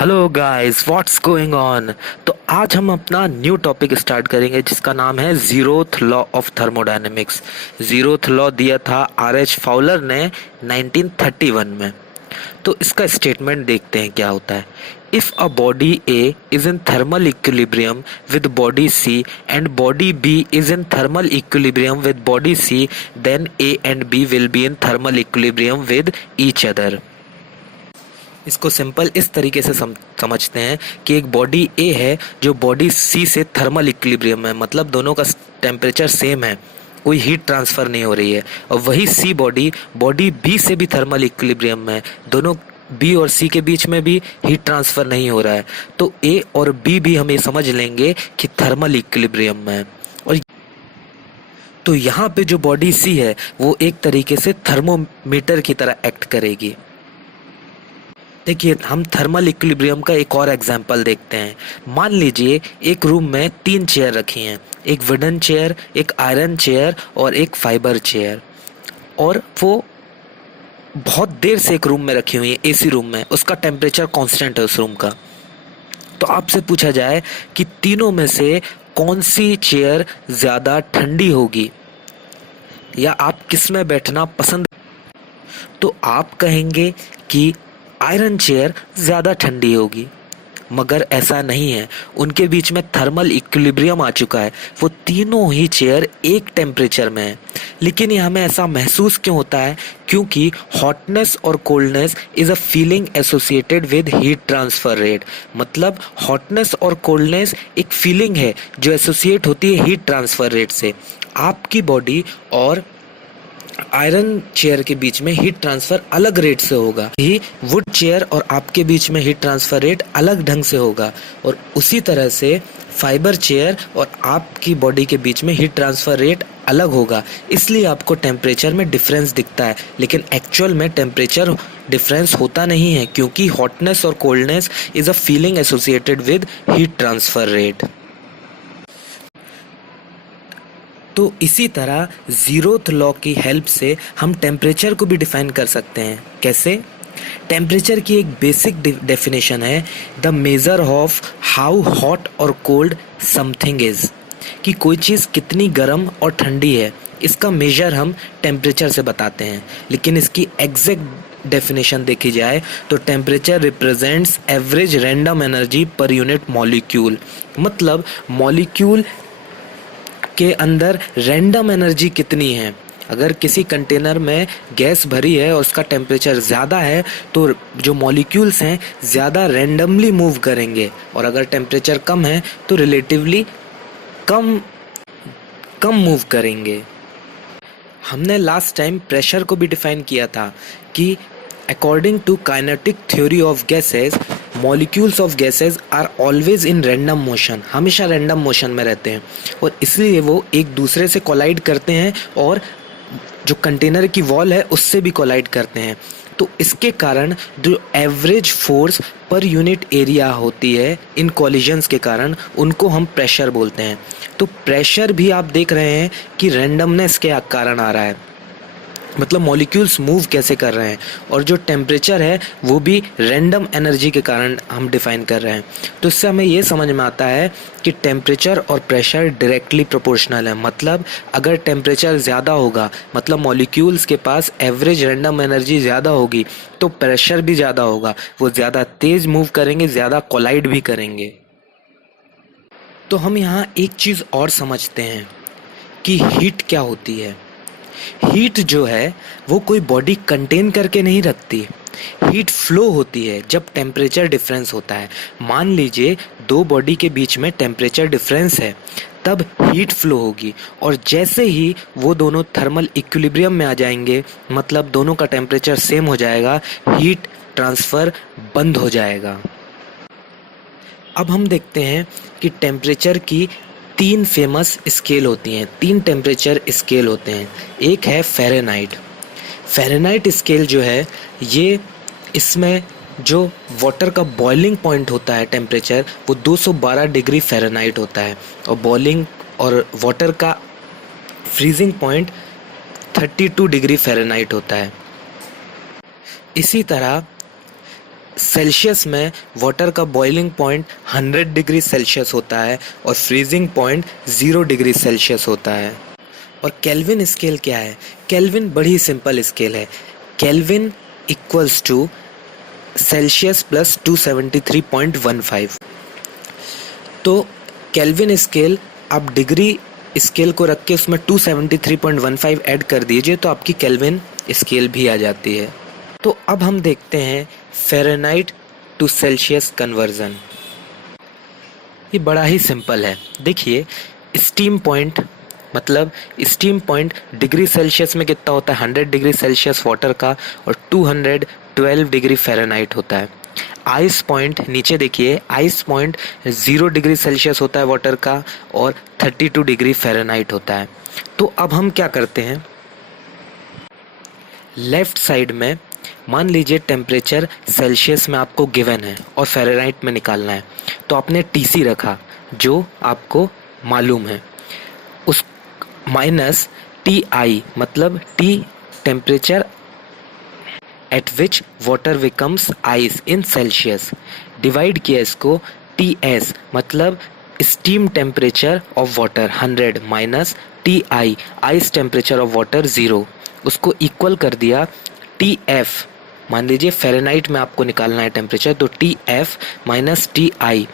Hello guys, what's going on. तो आज हम अपना न्यू टॉपिक स्टार्ट करेंगे जिसका नाम है zeroth law of thermodynamics. Zeroth law दिया था आर.एच. फाउलर ने 1931 में। तो इसका स्टेटमेंट देखते हैं क्या होता है। If a body A is in thermal equilibrium with body C and body B is in thermal equilibrium with body C, then A and B will be in thermal equilibrium with each other. इसको simple इस तरीके से समझते हैं कि एक body ए है जो बॉडी सी से थर्मल इक्विलिब्रियम है, मतलब दोनों का टेम्परेचर सेम है, कोई हीट ट्रांसफ़र नहीं हो रही है। और वही सी बॉडी बॉडी बी से भी थर्मल इक्विलिब्रियम में है, दोनों बी और सी के बीच में भी हीट ट्रांसफ़र नहीं हो रहा है। तो ए और बी भी हम ये समझ लेंगे कि थर्मल इक्विलिब्रियम में है। और तो यहाँ पे जो बॉडी सी है वो एक तरीके से थर्मोमीटर की तरह एक्ट करेगी। देखिए, हम थर्मल इक्विलिब्रियम का एक और एग्जांपल देखते हैं। मान लीजिए एक रूम में 3 चेयर रखी हैं, एक वुडन चेयर, एक आयरन चेयर और एक फाइबर चेयर, और वो बहुत देर से एक रूम में रखी हुई है, एसी रूम में। उसका टेम्परेचर कांस्टेंट है उस रूम का। तो आपसे पूछा जाए कि तीनों में से कौन सी चेयर ज़्यादा ठंडी होगी या आप किस में बैठना पसंद, तो आप कहेंगे कि आयरन चेयर ज़्यादा ठंडी होगी। मगर ऐसा नहीं है, उनके बीच में थर्मल इक्विलिब्रियम आ चुका है, वो तीनों ही चेयर एक टेम्परेचर में है। लेकिन ये हमें ऐसा महसूस क्यों होता है? क्योंकि हॉटनेस और coldness is a feeling associated with heat transfer rate. मतलब हॉटनेस और कोल्डनेस एक फीलिंग है जो एसोसिएट होती है हीट ट्रांसफ़र रेट से। आपकी बॉडी और आयरन चेयर के बीच में हीट ट्रांसफर अलग रेट से होगा, ही वुड चेयर और आपके बीच में हीट ट्रांसफर रेट अलग ढंग से होगा। और उसी तरह से फाइबर चेयर और आपकी बॉडी के बीच में हीट ट्रांसफर रेट अलग होगा। इसलिए आपको टेम्परेचर में डिफरेंस दिखता है, लेकिन एक्चुअल में टेम्परेचर डिफरेंस होता नहीं है, क्योंकि हॉटनेस और coldness is a feeling associated with heat transfer rate. तो इसी तरह जीरोथ लॉ की हेल्प से हम टेम्परेचर को भी डिफाइन कर सकते हैं। कैसे? टेम्परेचर की एक बेसिक डेफिनेशन है the measure of how hot और कोल्ड समथिंग इज़, कि कोई चीज़ कितनी गर्म और ठंडी है, इसका मेजर हम टेम्परेचर से बताते हैं। लेकिन इसकी एग्जैक्ट डेफिनेशन देखी जाए तो temperature represents average random energy per unit molecule. मतलब मॉलिक्यूल के अंदर रैंडम एनर्जी कितनी है। अगर किसी कंटेनर में गैस भरी है और उसका टेम्परेचर ज़्यादा है तो जो मॉलिक्यूल्स हैं ज़्यादा रैंडमली मूव करेंगे, और अगर टेम्परेचर कम है तो रिलेटिवली कम मूव करेंगे। हमने लास्ट टाइम प्रेशर को भी डिफाइन किया था कि according to kinetic theory of gases, molecules of gases are always in random motion, हमेशा रैंडम मोशन में रहते हैं, और इसलिए वो एक दूसरे से कोलाइड करते हैं और जो कंटेनर की वॉल है उससे भी कोलाइड करते हैं। तो इसके कारण जो average force per unit area होती है इन कॉलिजन्स के कारण, उनको हम प्रेशर बोलते हैं। तो प्रेशर भी आप देख रहे हैं कि रैंडमनेस के कारण आ रहा है, मतलब मॉलिक्यूल्स मूव कैसे कर रहे हैं, और जो टेम्परेचर है वो भी रैंडम एनर्जी के कारण हम डिफाइन कर रहे हैं। तो इससे हमें ये समझ में आता है कि टेम्परेचर और प्रेशर डायरेक्टली प्रोपोर्शनल है। मतलब अगर टेम्परेचर ज़्यादा होगा, मतलब मॉलिक्यूल्स के पास एवरेज रैंडम एनर्जी ज़्यादा होगी, तो प्रेशर भी ज़्यादा होगा, वो ज़्यादा तेज़ मूव करेंगे, ज़्यादा कोलाइड भी करेंगे। तो हम यहाँ एक चीज़ और समझते हैं कि हीट क्या होती है। हीट जो है वो कोई बॉडी कंटेन करके नहीं रखती, हीट फ्लो होती है जब टेम्परेचर डिफरेंस होता है। मान लीजिए दो बॉडी के बीच में टेम्परेचर डिफरेंस है, तब हीट फ्लो होगी, और जैसे ही वो दोनों थर्मल इक्विलिब्रियम में आ जाएंगे, मतलब दोनों का टेम्परेचर सेम हो जाएगा, हीट ट्रांसफ़र बंद हो जाएगा। अब हम देखते हैं कि टेम्परेचर की 3 फेमस स्केल होती हैं, 3 टेम्परेचर स्केल होते हैं। एक है फ़ारेनहाइट। फ़ारेनहाइट स्केल जो है ये, इसमें जो वाटर का बॉइलिंग पॉइंट होता है टेम्परेचर, वो 212 डिग्री फ़ारेनहाइट होता है, और बॉइलिंग और वाटर का फ्रीजिंग पॉइंट 32 डिग्री फ़ारेनहाइट होता है। इसी तरह सेल्सियस में वाटर का बॉइलिंग पॉइंट 100 डिग्री सेल्सियस होता है और फ्रीजिंग पॉइंट 0 डिग्री सेल्सियस होता है। और केल्विन स्केल क्या है? केल्विन बड़ी सिंपल स्केल है। Kelvin equals to Celsius plus 273.15। तो केल्विन स्केल आप डिग्री स्केल को रख के उसमें 273.15 ऐड कर दीजिए तो आपकी केल्विन स्केल भी आ जाती है। तो अब हम देखते हैं फ़ारेनहाइट टू सेल्सियस कन्वर्जन। ये बड़ा ही सिंपल है। देखिए स्टीम पॉइंट डिग्री सेल्सियस में कितना होता है? 100 डिग्री सेल्सियस वाटर का और 212 डिग्री फ़ारेनहाइट होता है। आइस पॉइंट नीचे देखिए, आइस पॉइंट 0 डिग्री सेल्सियस होता है वाटर का और 32 डिग्री फ़ारेनहाइट होता है। तो अब हम क्या करते हैं, लेफ्ट साइड में मान लीजिए टेम्परेचर सेल्सियस में आपको गिवन है और फ़ारेनहाइट में निकालना है, तो आपने TC रखा जो आपको मालूम है, उस माइनस TI मतलब T temperature at which water becomes ice in Celsius, divide किया इसको TS मतलब steam temperature of water 100 minus TI ice temperature of water 0, उसको इक्वल कर दिया TF। मान लीजिए फ़ारेनहाइट में आपको निकालना है टेम्परेचर, तो TF minus TI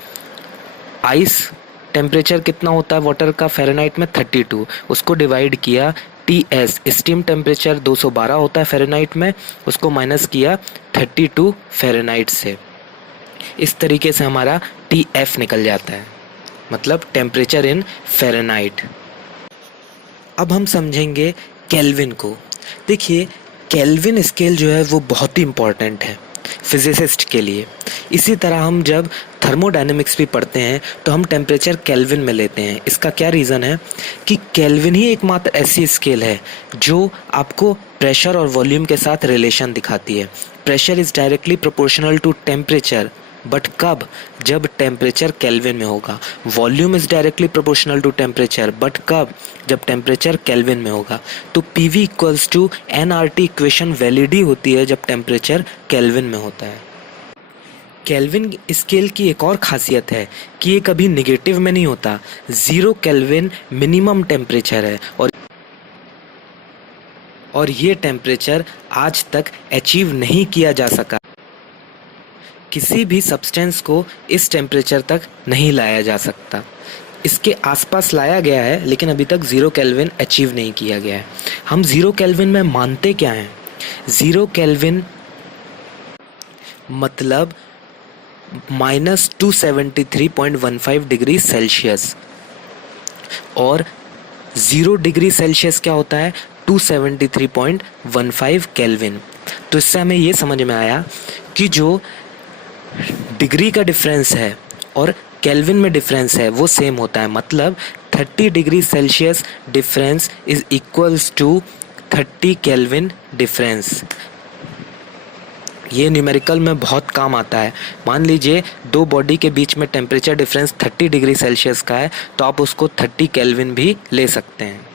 ice temperature कितना होता है वाटर का फ़ारेनहाइट में 32, उसको डिवाइड किया TS स्टीम टेम्परेचर 212 होता है फ़ारेनहाइट में, उसको माइनस किया 32 फ़ारेनहाइट से। इस तरीके से हमारा TF निकल जाता है, मतलब टेम्परेचर इन फ़ारेनहाइट। अब हम समझेंगे केल्विन को। देखिए केल्विन स्केल जो है वो बहुत ही इम्पॉर्टेंट है फिजिसिस्ट के लिए। इसी तरह हम जब थर्मोडायनेमिक्स भी पढ़ते हैं तो हम टेम्परेचर केल्विन में लेते हैं। इसका क्या रीज़न है कि केल्विन ही एकमात्र ऐसी स्केल है जो आपको प्रेशर और वॉल्यूम के साथ रिलेशन दिखाती है। Pressure is directly proportional to temperature, but कब? जब टेम्परेचर केल्विन में होगा। Volume is directly proportional to temperature, but कब? जब टेम्परेचर केल्विन में होगा। तो PV equals to nRT equation valid ही होती है जब टेम्परेचर केल्विन में होता है। केल्विन स्केल की एक और खासियत है कि ये कभी निगेटिव में नहीं होता। 0 केल्विन मिनिमम टेम्परेचर है और ये टेम्परेचर आज तक अचीव नहीं किया जा सका। किसी भी सब्सटेंस को इस टेम्परेचर तक नहीं लाया जा सकता। इसके आसपास लाया गया है लेकिन अभी तक 0 केल्विन अचीव नहीं किया गया है। हम 0 केल्विन में मानते क्या हैं? 0 केल्विन मतलब माइनस 273.15 डिग्री सेल्सियस, और 0 डिग्री सेल्सियस क्या होता है? 273.15 केल्विन। तो इससे हमें ये समझ में आया कि जो डिग्री का डिफरेंस है और केल्विन में डिफरेंस है वो सेम होता है। मतलब 30 degree Celsius difference is equals to 30 Kelvin difference. ये न्यूमेरिकल में बहुत काम आता है। मान लीजिए दो बॉडी के बीच में टेम्परेचर डिफरेंस 30 डिग्री सेल्सियस का है तो आप उसको 30 केल्विन भी ले सकते हैं,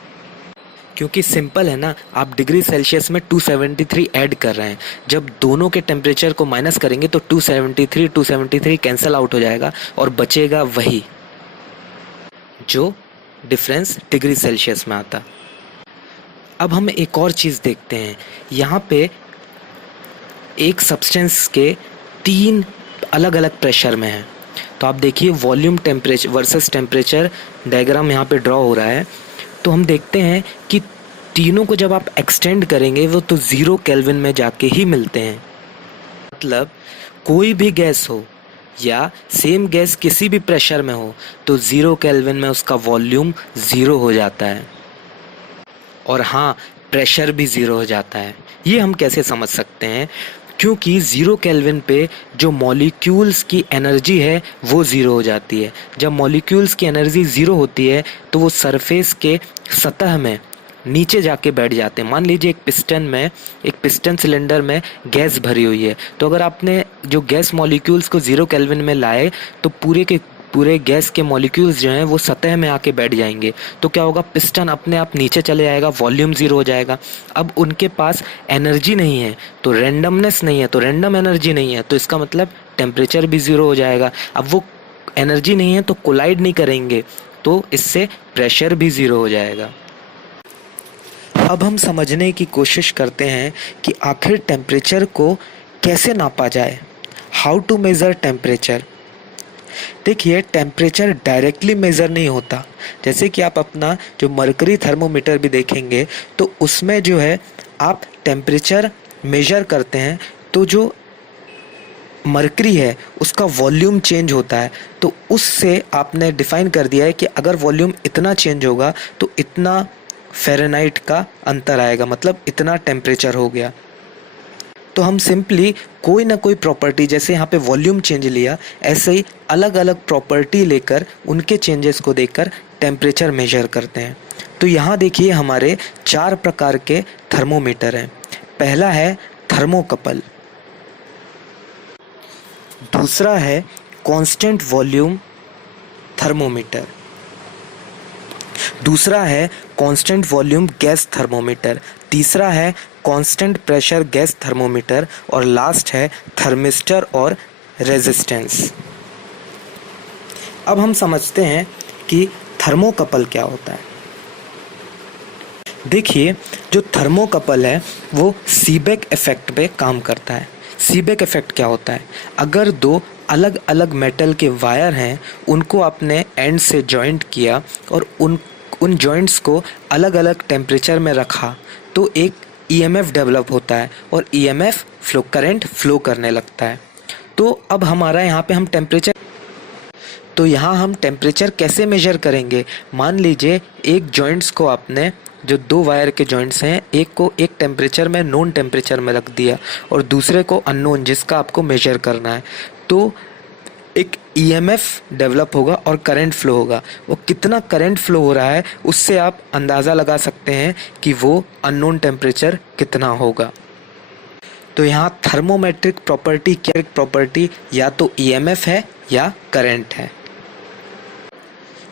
क्योंकि सिंपल है ना। आप डिग्री सेल्सियस में 273 ऐड कर रहे हैं, जब दोनों के टेम्परेचर को माइनस करेंगे तो 273 कैंसिल आउट हो जाएगा और बचेगा वही जो डिफरेंस डिग्री सेल्सियस में आता। अब हम एक और चीज़ देखते हैं। यहाँ पे एक सब्सटेंस के 3 अलग अलग प्रेशर में है। तो आप देखिए volume temperature versus temperature diagram यहाँ पे ड्रॉ हो रहा है। तो हम देखते हैं कि तीनों को जब आप एक्सटेंड करेंगे वो तो 0 केल्विन में जाके ही मिलते हैं। मतलब कोई भी गैस हो या सेम गैस किसी भी प्रेशर में हो तो 0 केल्विन में उसका वॉल्यूम 0 हो जाता है, और हाँ प्रेशर भी 0 हो जाता है। ये हम कैसे समझ सकते हैं? क्योंकि 0 केल्विन पे जो मॉलिक्यूल्स की एनर्जी है वो 0 हो जाती है। जब मॉलिक्यूल्स की एनर्जी 0 होती है तो वो सरफेस के सतह में नीचे जाके बैठ जाते हैं। मान लीजिए एक पिस्टन सिलेंडर में गैस भरी हुई है, तो अगर आपने जो गैस मॉलिक्यूल्स को 0 केल्विन में लाए तो पूरे के पूरे गैस के मॉलिक्यूल्स जो हैं वो सतह में आके बैठ जाएंगे। तो क्या होगा, पिस्टन अपने आप नीचे चले जाएगा, वॉल्यूम ज़ीरो हो जाएगा। अब उनके पास एनर्जी नहीं है तो रैंडमनेस नहीं है, तो रैंडम एनर्जी नहीं है, तो इसका मतलब टेम्परेचर भी ज़ीरो हो जाएगा। अब वो एनर्जी नहीं है तो कोलाइड नहीं करेंगे, तो इससे प्रेशर भी ज़ीरो हो जाएगा। अब हम समझने की कोशिश करते हैं कि आखिर टेम्परेचर को कैसे नापा जाए। How to measure temperature. देखिए, टेम्परेचर डायरेक्टली मेज़र नहीं होता। जैसे कि आप अपना जो मरकरी थर्मोमीटर भी देखेंगे तो उसमें जो है आप टेम्परेचर मेज़र करते हैं तो जो मरकरी है उसका वॉल्यूम चेंज होता है, तो उससे आपने डिफ़ाइन कर दिया है कि अगर वॉल्यूम इतना चेंज होगा तो इतना फ़ारेनहाइट का अंतर आएगा, मतलब इतना टेम्परेचर हो गया। तो हम सिंपली कोई ना कोई प्रॉपर्टी, जैसे यहाँ पे वॉल्यूम चेंज लिया, ऐसे ही अलग अलग प्रॉपर्टी लेकर उनके चेंजेस को देखकर टेम्परेचर मेजर करते हैं। तो यहाँ देखिए हमारे 4 प्रकार के थर्मोमीटर हैं। पहला है थर्मोकपल, दूसरा है कांस्टेंट वॉल्यूम थर्मोमीटर, दूसरा है कांस्टेंट वॉल्यूम गैस थर्मोमीटर, तीसरा है कांस्टेंट प्रेशर गैस थर्मोमीटर और लास्ट है थर्मिस्टर और रेजिस्टेंस। अब हम समझते हैं कि थर्मोकपल क्या होता है। देखिए, जो थर्मोकपल है वो सीबेक इफेक्ट पे काम करता है। सीबेक इफेक्ट क्या होता है, अगर दो अलग अलग मेटल के वायर हैं, उनको आपने एंड से जॉइंट किया और उन जॉइंट्स को अलग अलग टेम्परेचर में रखा तो एक ईएमएफ डेवलप होता है और ईएमएफ करंट फ्लो करने लगता है। तो अब हमारा यहाँ पे हम टेम्परेचर कैसे मेजर करेंगे। मान लीजिए एक जॉइंट्स को आपने, जो 2 वायर के जॉइंट्स हैं, एक को एक टेम्परेचर में, नोन टेम्परेचर में रख दिया और दूसरे को अननोन, जिसका आपको मेजर करना है। तो एक ईएमएफ डेवलप होगा और करंट फ्लो होगा। वो कितना करंट फ्लो हो रहा है उससे आप अंदाज़ा लगा सकते हैं कि वो अननोन टेम्परेचर कितना होगा। तो यहाँ थर्मोमेट्रिक प्रॉपर्टी क्या प्रॉपर्टी, या तो ईएमएफ है या करंट है।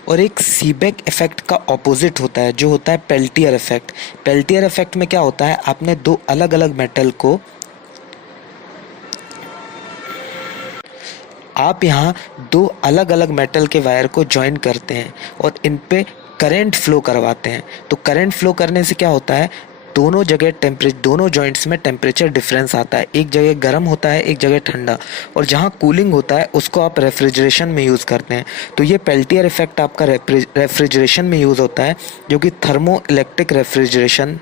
और एक सीबेक इफेक्ट का ऑपोजिट होता है, जो होता है पेल्टियर इफेक्ट। पेल्टियर इफेक्ट में क्या होता है, आपने 2 अलग अलग मेटल को, आप यहाँ 2 अलग अलग मेटल के वायर को ज्वाइन करते हैं और इन पे करंट फ्लो करवाते हैं। तो करंट फ्लो करने से क्या होता है, दोनों जॉइंट्स में टेम्परेचर डिफरेंस आता है। एक जगह गर्म होता है, एक जगह ठंडा, और जहाँ कूलिंग होता है उसको आप रेफ्रिजरेशन में यूज़ करते हैं। तो ये पेल्टियर इफेक्ट आपका रेफ्रिजरेशन में यूज़ होता है, जो कि थर्मो इलेक्ट्रिक रेफ्रिजरेशन,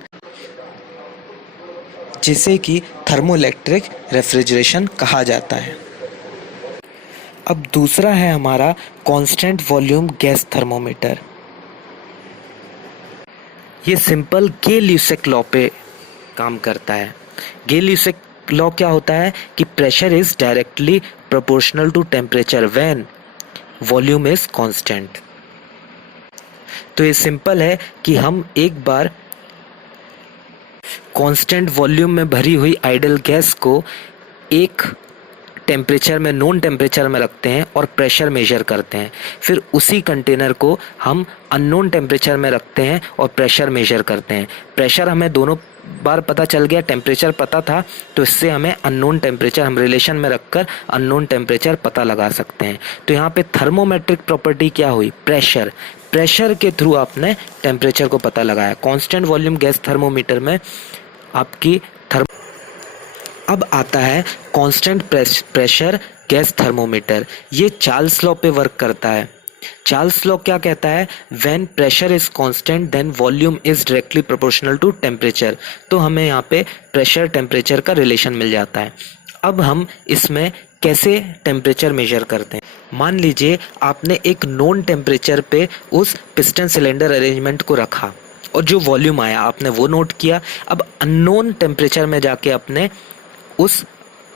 जिसे कि थर्मो इलेक्ट्रिक रेफ्रिजरेशन कहा जाता है। अब दूसरा है हमारा कांस्टेंट वॉल्यूम गैस थर्मोमीटर। ये सिंपल गे-ल्यूसेक लॉ पे काम करता है। गे-ल्यूसेक लॉ क्या होता है कि pressure is directly proportional to temperature when volume is constant. तो ये सिंपल है कि हम एक बार कांस्टेंट वॉल्यूम में भरी हुई आइडल गैस को एक टेम्परेचर में, नोन टेम्परेचर में रखते हैं और प्रेशर मेजर करते हैं। फिर उसी कंटेनर को हम अननोन टेम्परेचर में रखते हैं और प्रेशर मेजर करते हैं। प्रेशर हमें दोनों बार पता चल गया, टेम्परेचर पता था, तो इससे हमें अननोन टेम्परेचर हम रिलेशन में रखकर अननोन टेम्परेचर पता लगा सकते हैं। तो यहाँ पे थर्मोमेट्रिक प्रॉपर्टी क्या हुई, प्रेशर के थ्रू आपने टेम्परेचर को पता लगाया। कांस्टेंट वॉल्यूम गैस थर्मोमीटर में आपकी अब आता है कांस्टेंट प्रेशर गैस थर्मोमीटर। ये चार्ल्स लॉ पे वर्क करता है। चार्ल्स लॉ क्या कहता है, when pressure is constant then volume is directly proportional to temperature. तो हमें यहाँ पे प्रेशर टेम्परेचर का रिलेशन मिल जाता है। अब हम इसमें कैसे टेम्परेचर मेजर करते हैं। मान लीजिए आपने एक नोन टेम्परेचर पे उस पिस्टन सिलेंडर अरेंजमेंट को रखा और जो वॉल्यूम आया आपने वो नोट किया। अब अननोन टेम्परेचर में जाके अपने उस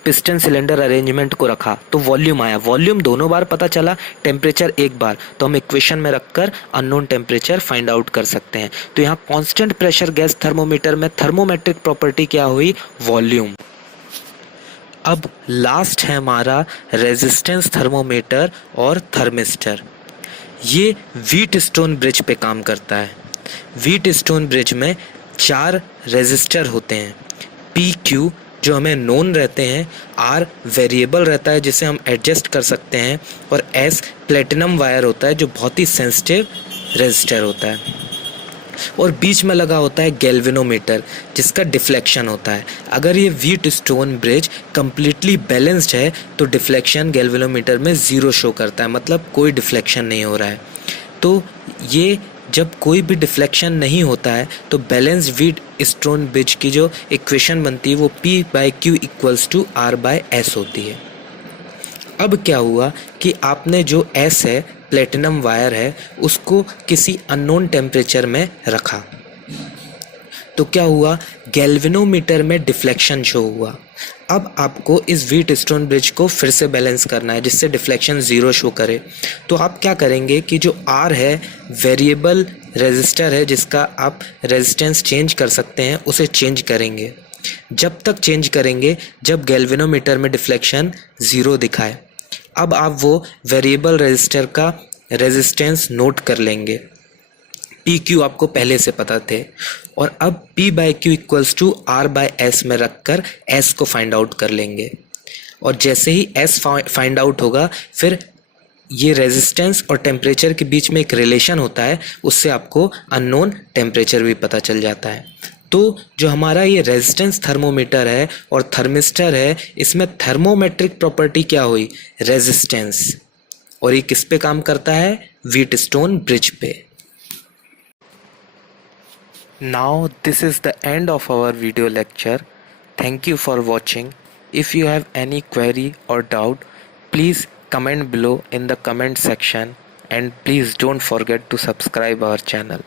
पिस्टन सिलेंडर अरेंजमेंट को रखा तो वॉल्यूम आया। वॉल्यूम दोनों बार पता चला, टेम्परेचर एक बार, तो हम इक्वेशन में रखकर अननोन टेम्परेचर फाइंड आउट कर सकते हैं। तो यहाँ कांस्टेंट प्रेशर गैस थर्मोमीटर में थर्मोमेट्रिक प्रॉपर्टी क्या हुई, वॉल्यूम। अब लास्ट है हमारा रेजिस्टेंस थर्मोमीटर और थर्मिस्टर। ये व्हीट स्टोन ब्रिज पे काम करता है। व्हीट स्टोन ब्रिज में 4 रेजिस्टर होते हैं। पी क्यू जो हमें नोन रहते हैं, आर वेरिएबल रहता है जिसे हम एडजस्ट कर सकते हैं, और एस प्लेटिनम वायर होता है जो बहुत ही सेंसिटिव रेजिस्टर होता है, और बीच में लगा होता है गैल्वेनोमीटर जिसका डिफ्लेक्शन होता है। अगर ये wheat stone bridge completely balanced है तो डिफ्लेक्शन गैल्वेनोमीटर में 0 शो करता है, मतलब कोई डिफ्लेक्शन नहीं हो रहा है। तो ये जब कोई भी डिफ्लेक्शन नहीं होता है तो बैलेंस्ड व्हीट स्टोन ब्रिज की जो इक्वेशन बनती है वो P/Q = R/S होती है। अब क्या हुआ कि आपने जो S है, प्लेटिनम वायर है, उसको किसी अननोन टेम्परेचर में रखा, तो क्या हुआ, गैल्वेनोमीटर में डिफ्लेक्शन शो हुआ। अब आपको इस व्हीट स्टोन ब्रिज को फिर से बैलेंस करना है जिससे डिफ्लेक्शन 0 शो करे। तो आप क्या करेंगे कि जो R है, वेरिएबल रेजिस्टर है जिसका आप रेजिस्टेंस चेंज कर सकते हैं, उसे चेंज करेंगे। जब तक चेंज करेंगे जब गैल्वेनोमीटर में डिफ्लेक्शन 0 दिखाए। अब आप वो वेरिएबल रेजिस्टर का रेजिस्टेंस नोट कर लेंगे। पी क्यू आपको पहले से पता थे, और अब P/Q = R/S में रखकर S को फाइंड आउट कर लेंगे। और जैसे ही S फाइंड आउट होगा, फिर ये रेजिस्टेंस और टेम्परेचर के बीच में एक रिलेशन होता है, उससे आपको अननोन टेम्परेचर भी पता चल जाता है। तो जो हमारा ये रेजिस्टेंस थर्मोमीटर है और थर्मिस्टर है, इसमें थर्मोमेट्रिक प्रॉपर्टी क्या हुई, रेजिस्टेंस, और ये किस पे काम करता है, व्हीट स्टोन ब्रिज पे। Now this is the end of our video lecture. Thank you for watching. If you have any query or doubt, please comment below in the comment section, and please don't forget to subscribe our channel.